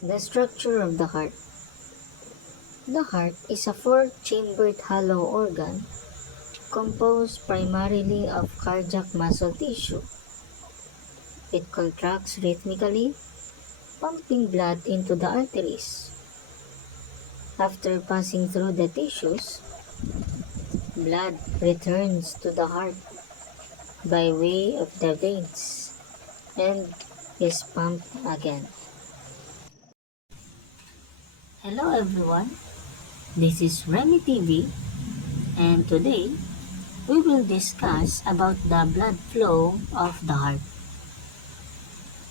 The structure of the heart. The heart is a four-chambered hollow organ composed primarily of cardiac muscle tissue. It contracts rhythmically, pumping blood into the arteries. After passing through the tissues, blood returns to the heart by way of the veins and is pumped again. Hello everyone, this is Remy TV, and today we will discuss about the blood flow of the heart.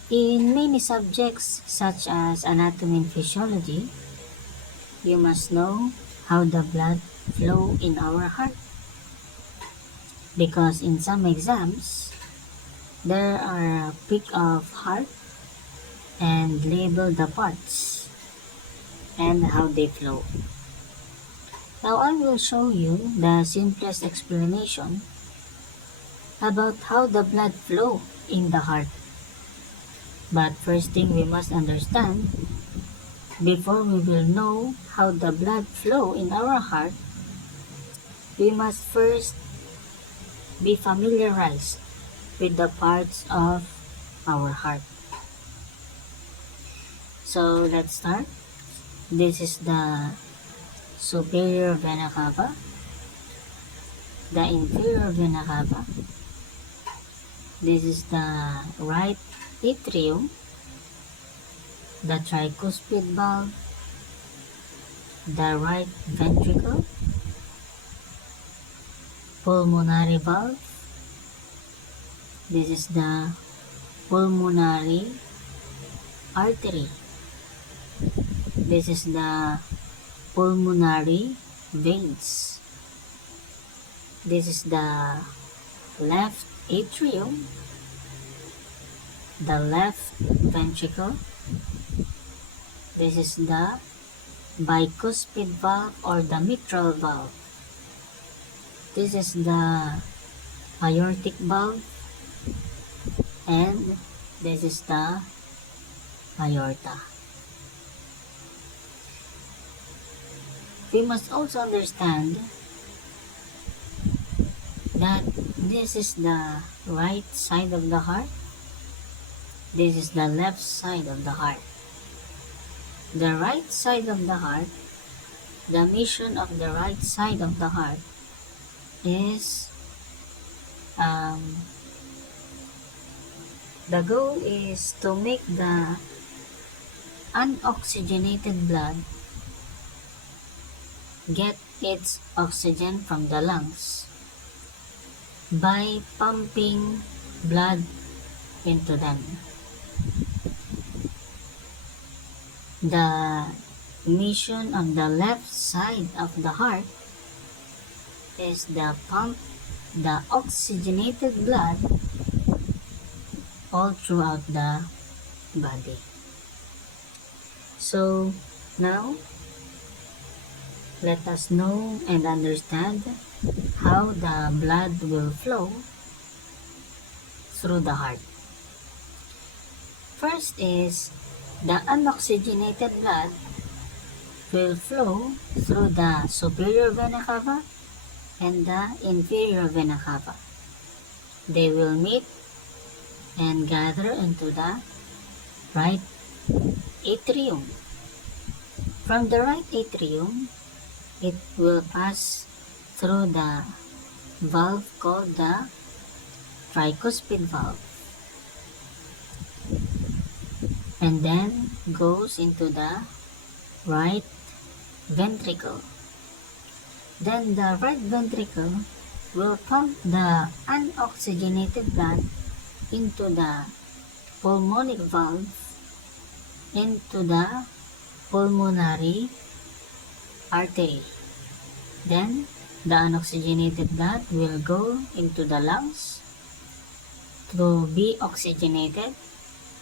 In many subjects such as anatomy and physiology, you must know how the blood flow in our heart. Because in some exams, there are a pic of heart and label the parts and how they flow. Now I will show you the simplest explanation about how the blood flow in the heart. But first thing we must understand, before we will know how the blood flow in our heart, we must first be familiarized with the parts of our heart. So let's start. This is the superior vena cava, the inferior vena cava. This is the right atrium, the tricuspid valve, the right ventricle, pulmonary valve. This is the pulmonary artery. This is the pulmonary veins. This is the left atrium, the left ventricle. This is the bicuspid valve or the mitral valve. This is the aortic valve, and this is the aorta. We must also understand that this is the right side of the heart, this is the left side of the heart. The right side of the heart, the mission of the right side of the heart is the goal is to make the unoxygenated blood get its oxygen from the lungs by pumping blood into them. The mission of the left side of the heart is to pump the oxygenated blood all throughout the body. So now let us know and understand how the blood will flow through the heart. First is the unoxygenated blood will flow through the superior vena cava and the inferior vena cava. They will meet and gather into the right atrium. From the right atrium, it will pass through the valve called the tricuspid valve, and then goes into the right ventricle. Then the right ventricle will pump the unoxygenated blood into the pulmonic valve, into the pulmonary artery. Then the unoxygenated blood will go into the lungs to be oxygenated,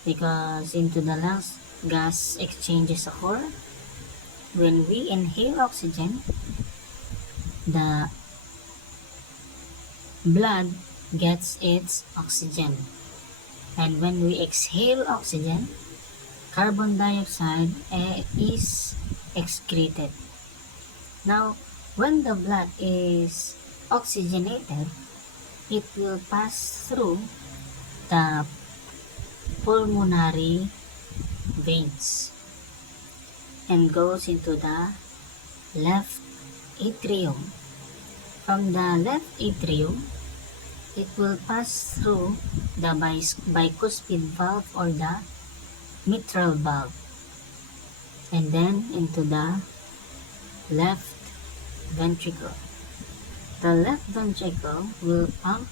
because into the lungs gas exchanges occur. When we inhale oxygen, the blood gets its oxygen, and when we exhale oxygen, carbon dioxide is excreted. Now, when the blood is oxygenated, it will pass through the pulmonary veins and goes into the left atrium. From the left atrium, it will pass through the bicuspid valve or the mitral valve, and then into the left ventricle. The left ventricle will pump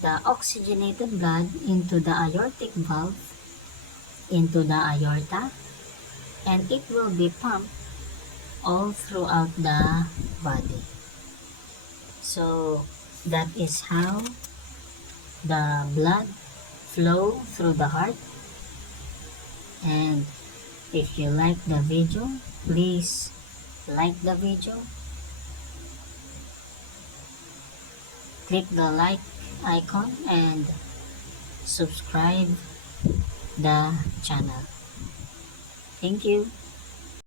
the oxygenated blood into the aortic valve, into the aorta, and it will be pumped all throughout the body. So that is how the blood flow through the heart. And if you like the video, please like the video, click the like icon, and subscribe the channel. Thank you.